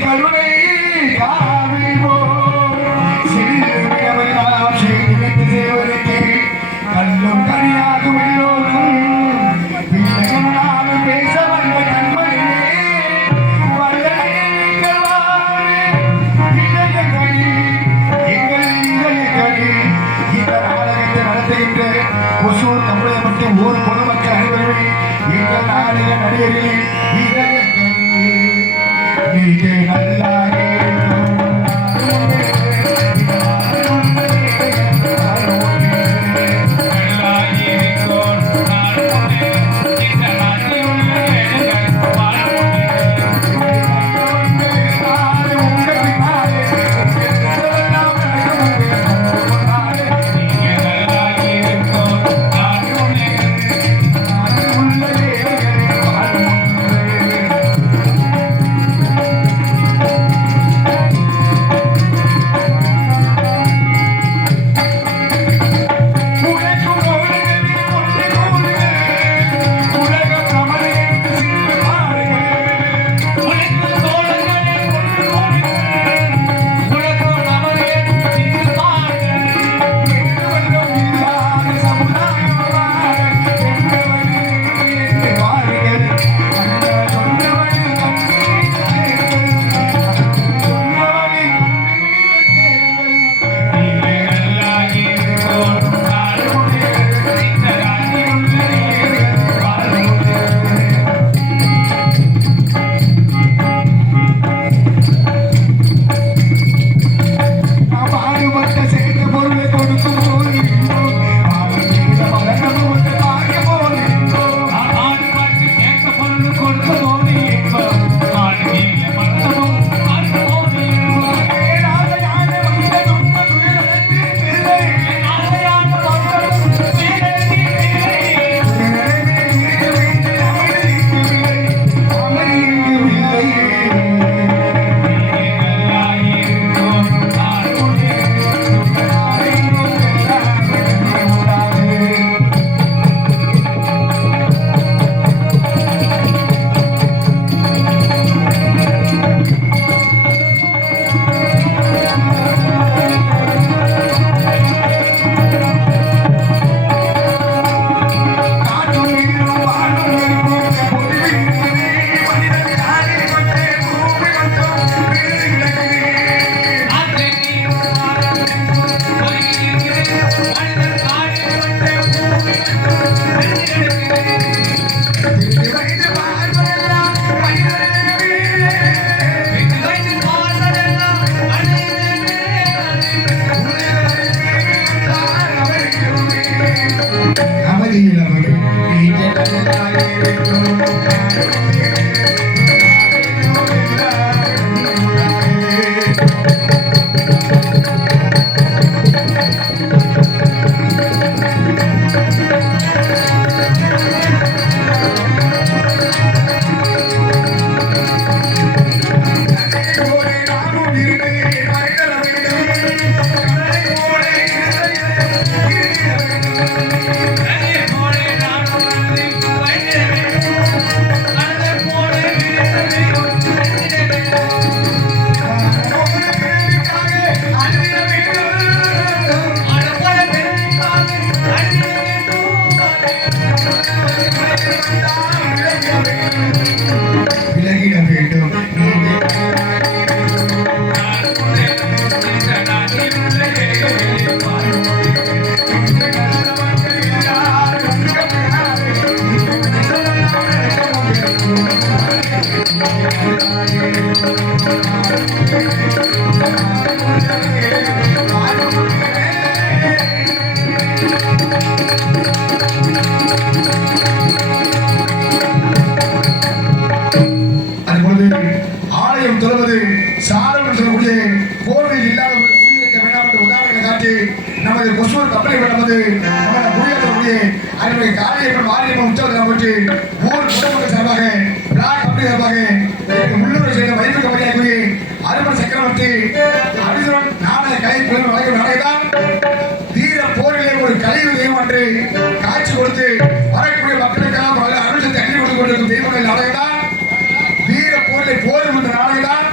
கருணை காவிவோ சிறுவெல்லாம் செய்து வைத்து தேவருக்கு கல்லும் கனியாகும் எல்லோரும் பிள்ளைகளாலும் பேச வந்த கண்மணியே வல்லனையே இதய கனி இந்த நாடகத்தை நடத்துகின்ற ஒசூர் தமிழக மற்றும் ஊர் பொதுமக்கள் அனைவருமே இந்த நாடக நடிகர்களின் இதய நீங்க நல்லா காட்சி கொடுத்து வரக்கூடிய மக்களுக்கெல்லாம் அருள் தண்ணி கொடுத்து கொண்டிருக்கும் தெய்வங்கள் நாடகம் தான் வீர போரில் போரும் என்ற நாடகம் தான்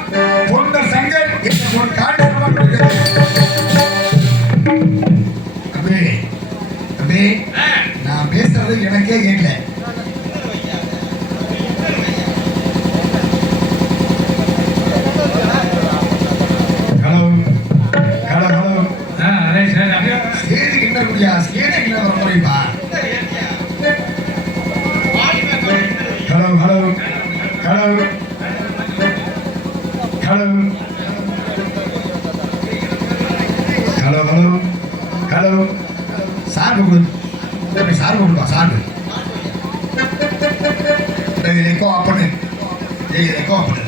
hello hello hello hello hello சார்பு கொடு சார்பு கொடுப்பா சார்பு எக்கோ ஆஃப் பண்ணு எக்கோ ஆஃப் பண்ணு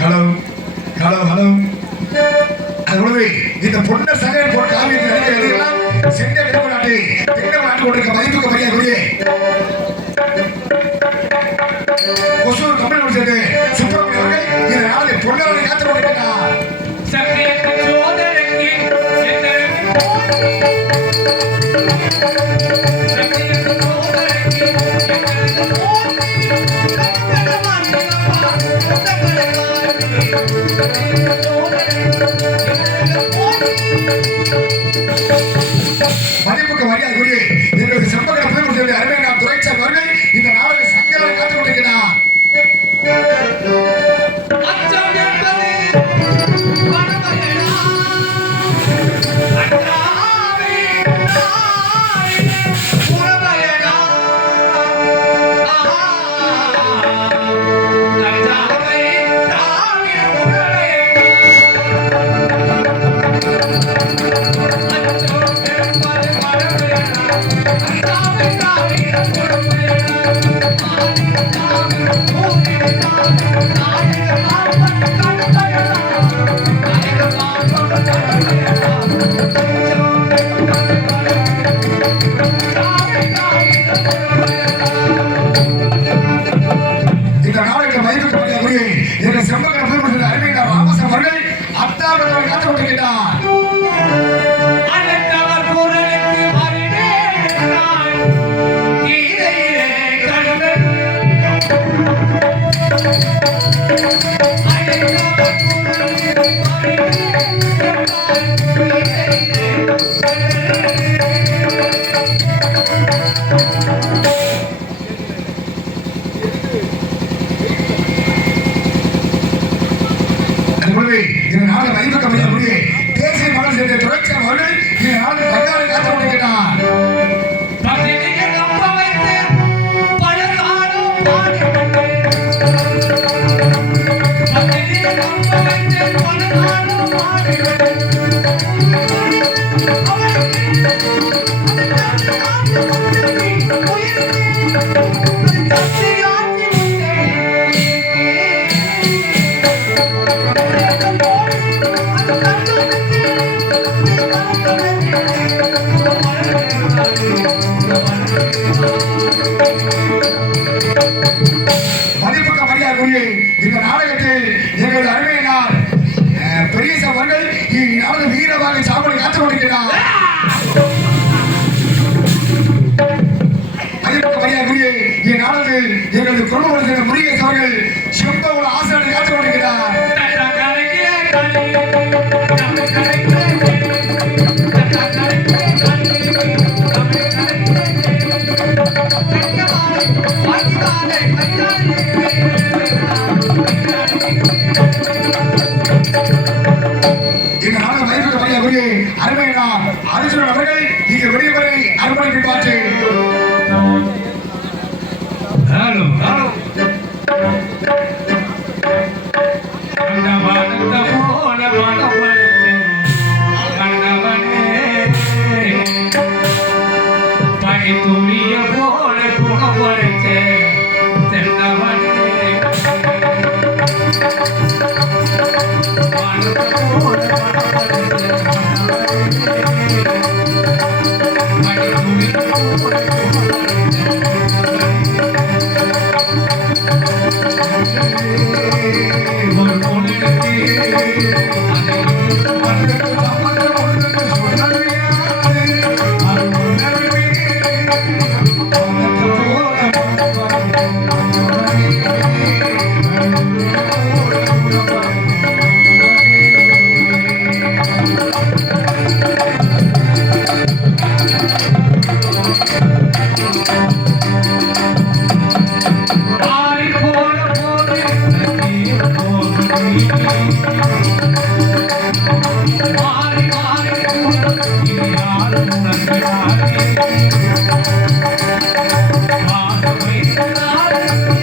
ஹலோ ஹலோ ஹலோ அது இந்த பொண்ணு சகல் போட்டு காவியத்தில் நடிக்கிறதெல்லாம் சென்ற விடமாட்டே நாட்டு கொண்டிருக்க மதிப்புக்கு மரியாதை ஒசூர் கம்பெனி சேர்ந்து சுப்பிரமணிய அவர்கள் இந்த நாளை பொண்ணாளரை காத்து கொண்டிருக்கிறார் மதிப்புக்கு மரியாதைக்குரிய எங்களுக்கு செம்பகர புதுமுறை அருமையான துரைச்சார் அவர்கள் இந்த நாளை சங்கரை காத்து கொண்டிருக்கிறார். இந்த நாடகத்தில் எங்களது அருமையினார் பெரியச அவர்கள் இந்நாடு வீரவாக சாப்பிட காத்துக் கொண்டிருக்கிறார். இந்நாடு எங்களது குடும்ப முருகேச அவர்கள் செம்பவுல ஆசிரியர் காத்துக் கொண்டிருக்கிறார். அருமையினார் அர்ஜுனன் அவர்கள் இங்கே வெளிவரை அர்ப்பணிப்பு பார்த்து Thank you.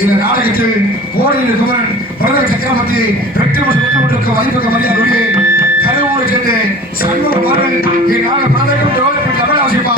இந்த நாடகத்தில் போரில் குமரன் பிரதம சக்கரவர்த்தி வெற்றி கொண்டிருக்கும் வைபக மரியாதை கருவூரை சேர்ந்து சண்முக மாறன் இந்நாட பிரதமர் டெவலப்மெண்ட் கமல் அவசியமா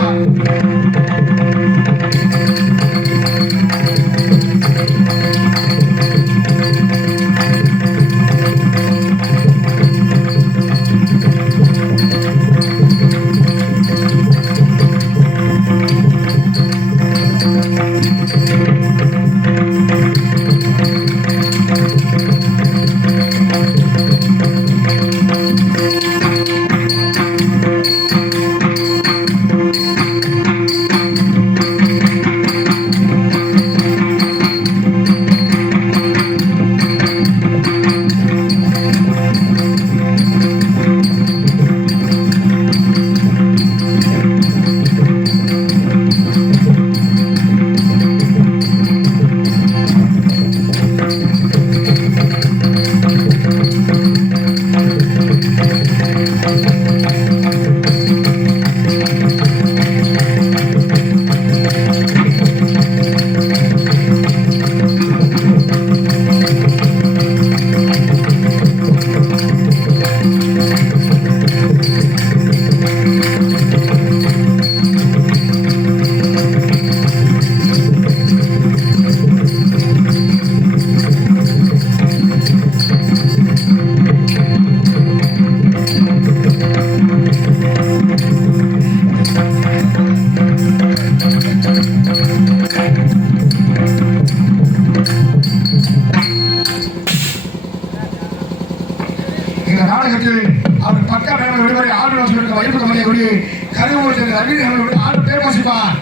அவர் பக்கா விடுமுறை ஆளுநர் வைப்பு கமலிய கருவூர் ஆளுநர் பேர் வாசிப்பார்.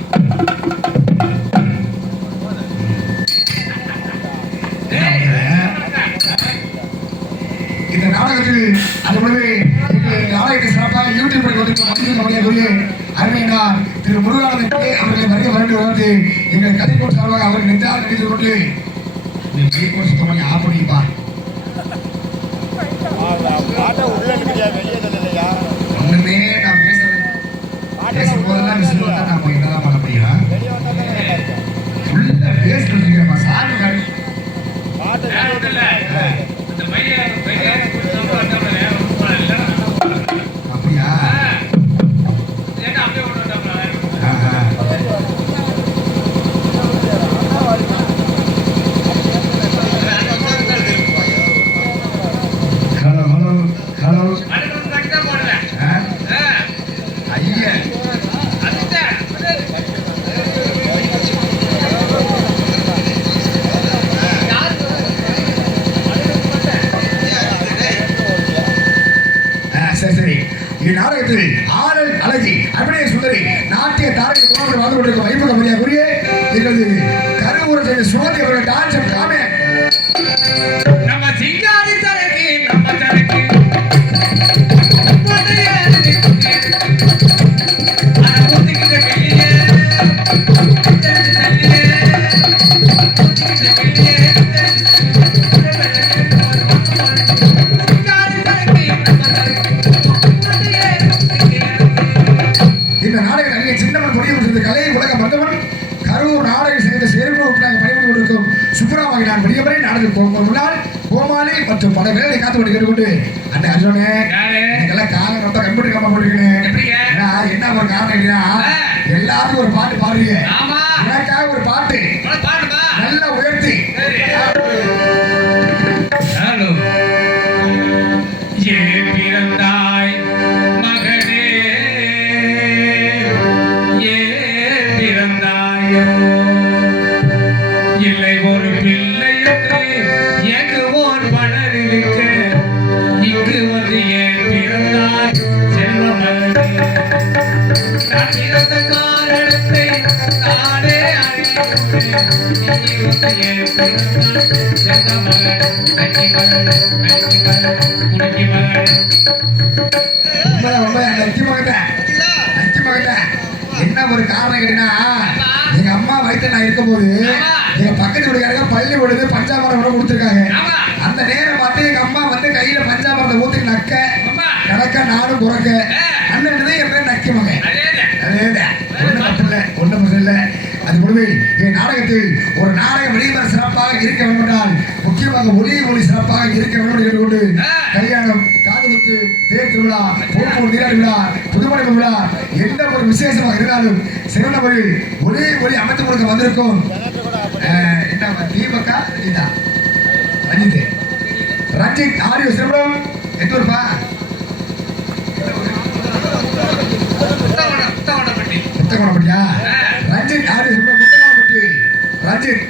இந்த நாடகத்தில் அதுபோலவே நாடகத்தை சிறப்பாக யூடியூபில் வந்து அருமையினார் திரு முருகானந்தன் அவர்களை வருகை வந்து எங்கள் கதைக்கோட் சார்பாக அவர்கள் நெஞ்சால் நினைத்து கொண்டு சுத்தமாக ஆஃப் பண்ணிப்பா ஒண்ணுமே நான் பேசும்போதெல்லாம் நான் என்னதான் பண்ண முடியும் பேசுறேன் சார் அப்படியா நாடகத்தில் ஆடல் அழகி அபிநய சுந்தரி நாட்டிய தாரக வாழ்ந்து கொண்டிருக்கும் வைபக மரியாதைக்குரிய எங்களது கருவூர் சேர்ந்த சுமதி அவர்கள் டான்ஸ் காமே நம்ம சிங்காரி தரகி நம்ம தரகி கோமாளி மற்றும் பல வேலை காத்து கொண்டு கேட்டுக்கொண்டு அந்த அர்ஜுனே எல்லாம் காலம் ரொம்ப கம்ப்யூட்டர் கம்ப போட்டுருக்கேன். என்ன ஒரு காரணம் எல்லாருக்கும் ஒரு பாட்டு பாடுறீங்க, எனக்காக ஒரு பாட்டு நல்லா உயர்த்தி பிறந்தாய் மகனே ஏ பிறந்தாயோ இல்லை ஒரு பிள்ளை எங்குவோர் பலர் இருக்க இங்கு வந்து ஏன் பிறந்தாய் செல்வமகனே நான் பிறந்த காரணத்தை நானே அறிந்தேன் என்ன ஒரு காரணம் கேட்டீங்கன்னா எங்க அம்மா வயிற்று நான் இருக்கும்போது எங்க பக்கத்து வீட்டுக்காரங்க பள்ளி கொடுத்து பஞ்சாமரம் கூட கொடுத்துருக்காங்க. அந்த நேரம் பார்த்து எங்க அம்மா வந்து கையில பஞ்சாமரத்தை ஊத்தி நக்க நடக்க நானும் புறக்க அண்ணன் என் பேர் நக்கி மகன். அதேதான் ஒன்றும் பிரச்சனை இல்லை. அது முடிவு என் நாடகத்தில் ஒரு நாடக வெளிவர சிறப்பாக இருக்க வேண்டும் என்றால் முக்கியமாக ஒளி சிறப்பாக இருக்க வேண்டும் என்று கொண்டு கல்யாணம், காதுகுத்து, தேர் திருவிழா, போக்குவரத்து நீராடி விழா, புதுமணி விழா எந்த ஒரு விசேஷமாக இருந்தாலும் சிறந்த முறையில் ஒளி அமைத்து கொடுக்க வந்திருக்கும். என்ன தீபக ரஞ்சித் ஆடியோ சிறப்பம் எத்தூர்ப்பா முத்தகோணப்பட்டியா? ரஞ்சித் ஆடியோ சிறப்பம் முத்தகோணப்பட்டி. ரஞ்சித்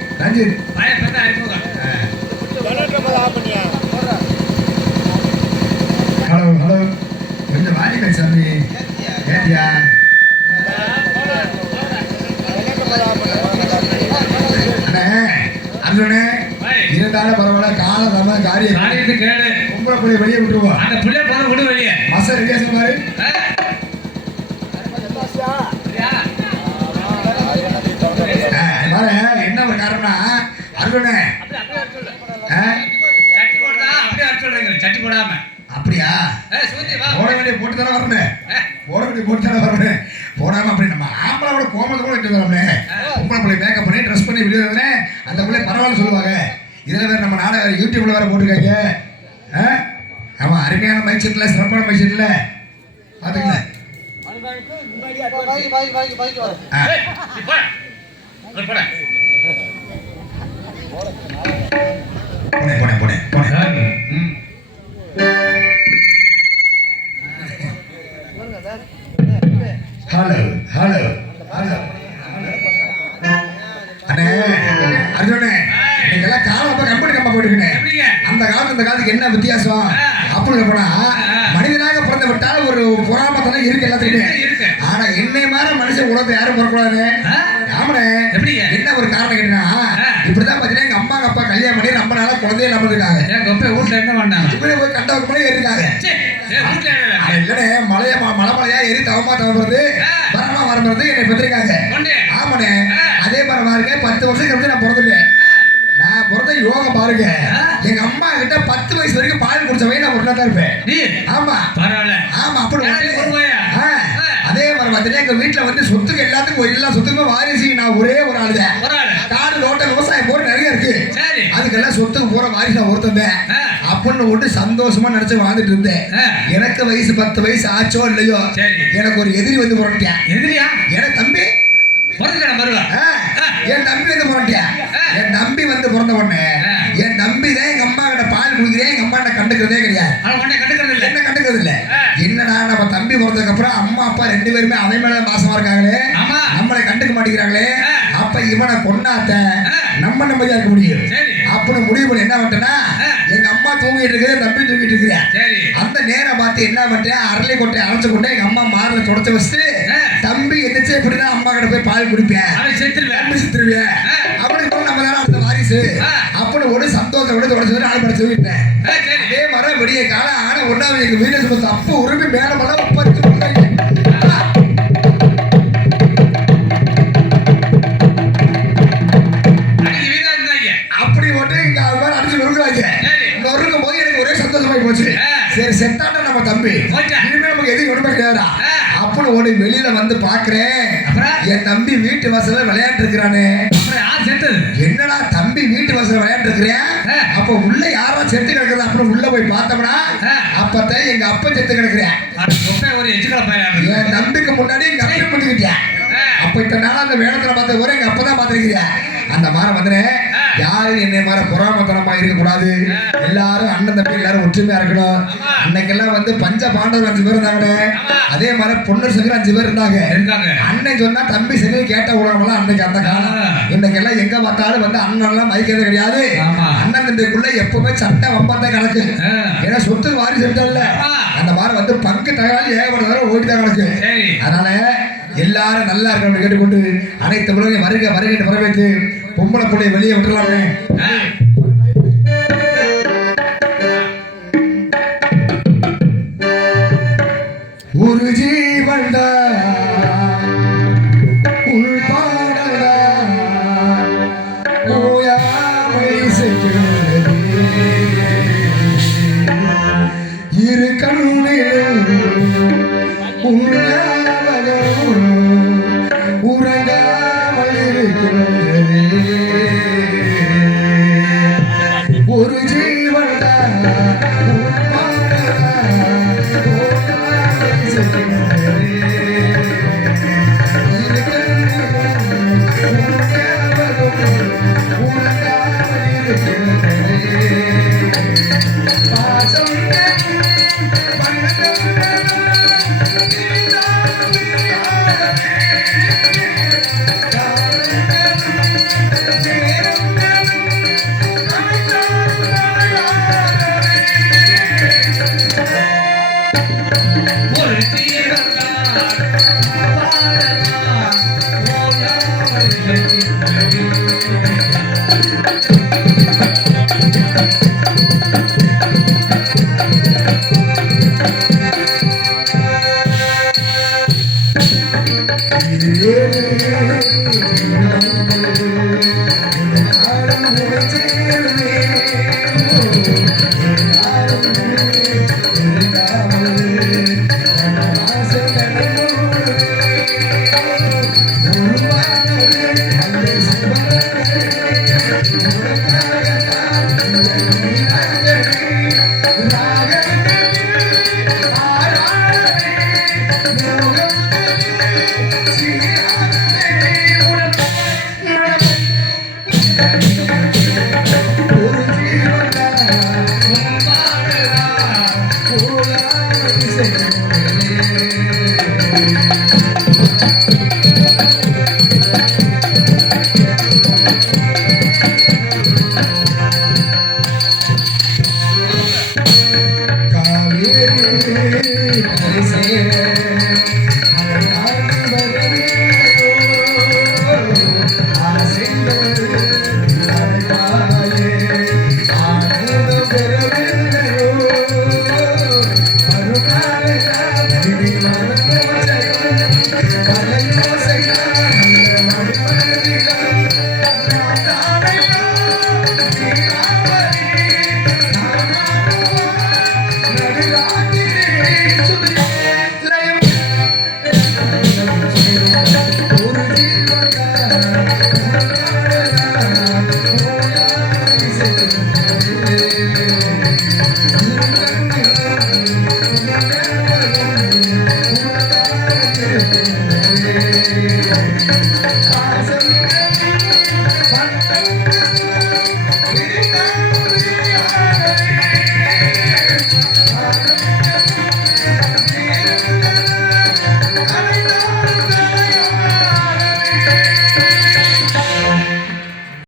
ஹலோ கொஞ்சம் வாடிக்கை சாமி கேட்டியா? அண்ணே இருந்தாலும் பரவாயில்ல, காலதாம காரியத்தை கேளு. உங்களை போய் வெளியே விட்டுருவோம். அந்த புள்ளைய போன விடு வெளியே. மச ரெடியா சொன்னாரு. என்ன ஒரு காரணம்னா அருணே சட்டி போடாம அப்படியா போட வேண்டிய போட்டு தானே வரணும். போடாம அப்படி நம்ம ஆம்பளை கோமத்தை கூட இட்டு வரோம்னே. உங்களை பிள்ளை மேக்கப் பண்ணி ட்ரெஸ் பண்ணி வெளியே வந்தே அந்த பிள்ளை பரவாயில்ல சொல்லுவாங்க. இதில் வேறு நம்ம நாடக யூடியூப்ல வேற போட்டிருக்காங்க. ஆமாம், அருமையான மைக் செட்டில், சிறப்பான மைக் செட்டில் பார்த்துக்கல. ஹலோ அண்ணே அர்ஜுனே, நீங்கெல்லாம் காலம் அப்ப கம்பெனி கம்ப போட்டுக்கினேன். அந்த காலத்து இந்த காலத்துக்கு என்ன வித்தியாசம் அப்படின்னு போனா, மனிதனாக பிறந்து விட்டால் ஒரு பொறாமத்தனம் இருக்கு எல்லாத்துக்குமே. ஆனா என்னை மாதிரி மனுஷன் உலகத்தை யாரும் பிறக்கூடாது. ஆமனே என்ன ஒரு காரணம் கேட்டீங்கன்னா, இப்படிதான் பாத்தீங்கன்னா எங்க அம்மா அப்பா கல்யாணம் பண்ணி ரொம்ப நாளா குழந்தைய இல்லாம இருக்காங்க. வீட்டுல என்ன பண்ணாங்க, இப்படி போய் கண்டவுக்கு மேலே இருக்காங்க. இல்லனே மலையா ஏறி தவமா தவறது வரது என்னை பெற்றிருக்காங்க. ஆமாண்ணே, அதே மாதிரி பாருங்க 10 வருஷத்துக்கு வந்து நான் பிறந்துட்டேன். நான் பிறந்த யோகம் பாருங்க, எங்க அம்மா கிட்ட 10 வயசு வரைக்கும் பால் குடிச்சவங்க நான் ஒன்னா தான் இருப்பேன். ஆமா ஆமா அப்படி அதே மாதிரி பார்த்தீங்கன்னா எங்க வீட்டுல வந்து சொத்துக்கு எல்லாத்துக்கும் எல்லா சொத்துக்குமே வாரிசு நான் ஒரே ஒரு ஆளு தான். காடு தோட்டம் விவசாயம் போற நிறைய இருக்கு, அதுக்கெல்லாம் சொத்துக்கு போற வாரிசு நான் ஒருத்தன் அப்படின்னு விட்டு சந்தோஷமா நினைச்சு வாழ்ந்துட்டு இருந்தேன். எனக்கு வயசு 10 வயசு ஆச்சோ இல்லையோ, எனக்கு ஒரு எதிரி வந்து புரட்டியான். எதிரியா? எனக்கு தம்பி என் தம்பி வந்து புரட்டியான். என் தம்பி வந்து பிறந்த உடனே என் தம்பி தான் எங்க அம்மா கிட்ட பால் குடிக்கிறேன். எங்க அம்மா என்ன கண்டுக்கிறதே கிடையாது. என்ன கண்டுக்கிறது இல்லை. என்னடா நம்ம தம்பி பிறந்ததுக்கு அப்புறம் அம்மா அப்பா 2 பேருமே அவன் மேல பாசமா இருக்காங்களே, நம்மளை கண்டுக்க மாட்டேங்கிறாங்களே, அப்ப இவனை கொண்டாத்த நம்ம நிம்மதியா இருக்க முடியும் அப்படின்னு முடிவு பண்ணி என்ன பண்ணிட்டேன்னா, எங்க அம்மா தூங்கிட்டு இருக்குது, தம்பி தூங்கிட்டு இருக்கிறேன். அந்த நேரம் பார்த்து என்ன பண்ணிட்டேன், அரளி கொட்டை அரைச்சு கொண்டு எங்க அம்மா மாரில தொடச்சு வச்சுட்டு, தம்பி எந்திரிச்சு எப்படிதான் அம்மா கிட்ட போய் பால் குடிப்பேன், செத்துருவேன் அப்படின்னு நம்ம தானே அடுத்த வாரிசு அப்படின்னு ஒரு சந்தோஷம் தொடச்சு ஆள் படைச்சு விட்டேன். அதே மாதிரி விடிய காலம் ஆனா ஒன்னாவது எங்க வீடு சுமத்து அப்ப உருப்பி மேல மேல உப்பரிச்சு கொண்டாங்க. அப்படி போட்டு இங்க அது மாதிரி அடிச்சு நொறுக்குறாங்க. நொறுக்கும் போது எனக்கு ஒரே சந்தோஷமாயி போச்சு. சரி செத்தாட்ட நம்ம தம்பி இனிமே நமக்கு எதுவும் ஒண்ணுமே கிடையாதா அப்படின்னு ஓடி வெளியில வந்து பாக்குறேன். என் தம்பி வீட்டு வாசல்ல விளையாட்டு இருக்கிறானே. என்னடா தம்பி வீட்டு வாசல்ல விளையாட்டு இருக்கிறேன், அப்ப உள்ள யாரோ செத்து கிடக்குது அப்படின்னு உள்ள போய் பார்த்தோம்னா அப்பதான் எங்க அப்பா செத்து கிடக்குறேன். என் தம்பிக்கு முன்னாடி எங்க அப்பா பண்ணிக்கிட்டேன். அப்ப இத்தனை நாள் அந்த வேடத்துல பார்த்த ஒரே எங்க அப்பதான் பார்த்திருக்கிறேன். அந்த மாதிரி வந்து யாரும் என்னை மாதிரி பொறாமத்தனமா இருக்கக்கூடாது, எல்லாரும் அண்ணன் தம்பி எல்லாரும் ஒற்றுமையா இருக்கணும். அன்னைக்கெல்லாம் வந்து பஞ்ச பாண்டவர் 5 பேர் இருந்தாங்க, அதே மாதிரி பொண்ணு சங்கர் 5 பேர் இருந்தாங்க. அண்ணன் சொன்னா தம்பி சரி கேட்ட உலகம்லாம் அன்னைக்கு அந்த காலம். இன்னைக்கெல்லாம் எங்க பார்த்தாலும் வந்து அண்ணன் எல்லாம் மதிக்கிறது கிடையாது. அண்ணன் தம்பிக்குள்ள எப்பவுமே சட்டை வம்பத்தான் கணக்கு. ஏன்னா சொத்து வாரி செட்டல அந்த மாதிரி வந்து பங்கு தகவல் ஏகப்பட்ட ஓடி தான் கணக்கு. அதனால எல்லாரும் நல்லா இருக்கணும் கேட்டுக்கொண்டு அனைத்து உலகையும் வருகை வரவேற்று பொம்பளை பிள்ளைய வெளியே விட்டுலாமே. ஒரு ஜீவன்டா உள் பாடடா ஓயாமை செய்கிறது இரு கண்ணிலும் உண்ணாவதும் உறங்காமல் இருக்கிறது ஒரு ஜீவன்டா உள் பாடடா ஓயாமை செய்கிறது இரு கண்ணிலும் உண்ணாவதும் உறங்காமல் இருக்கிறது பாசம்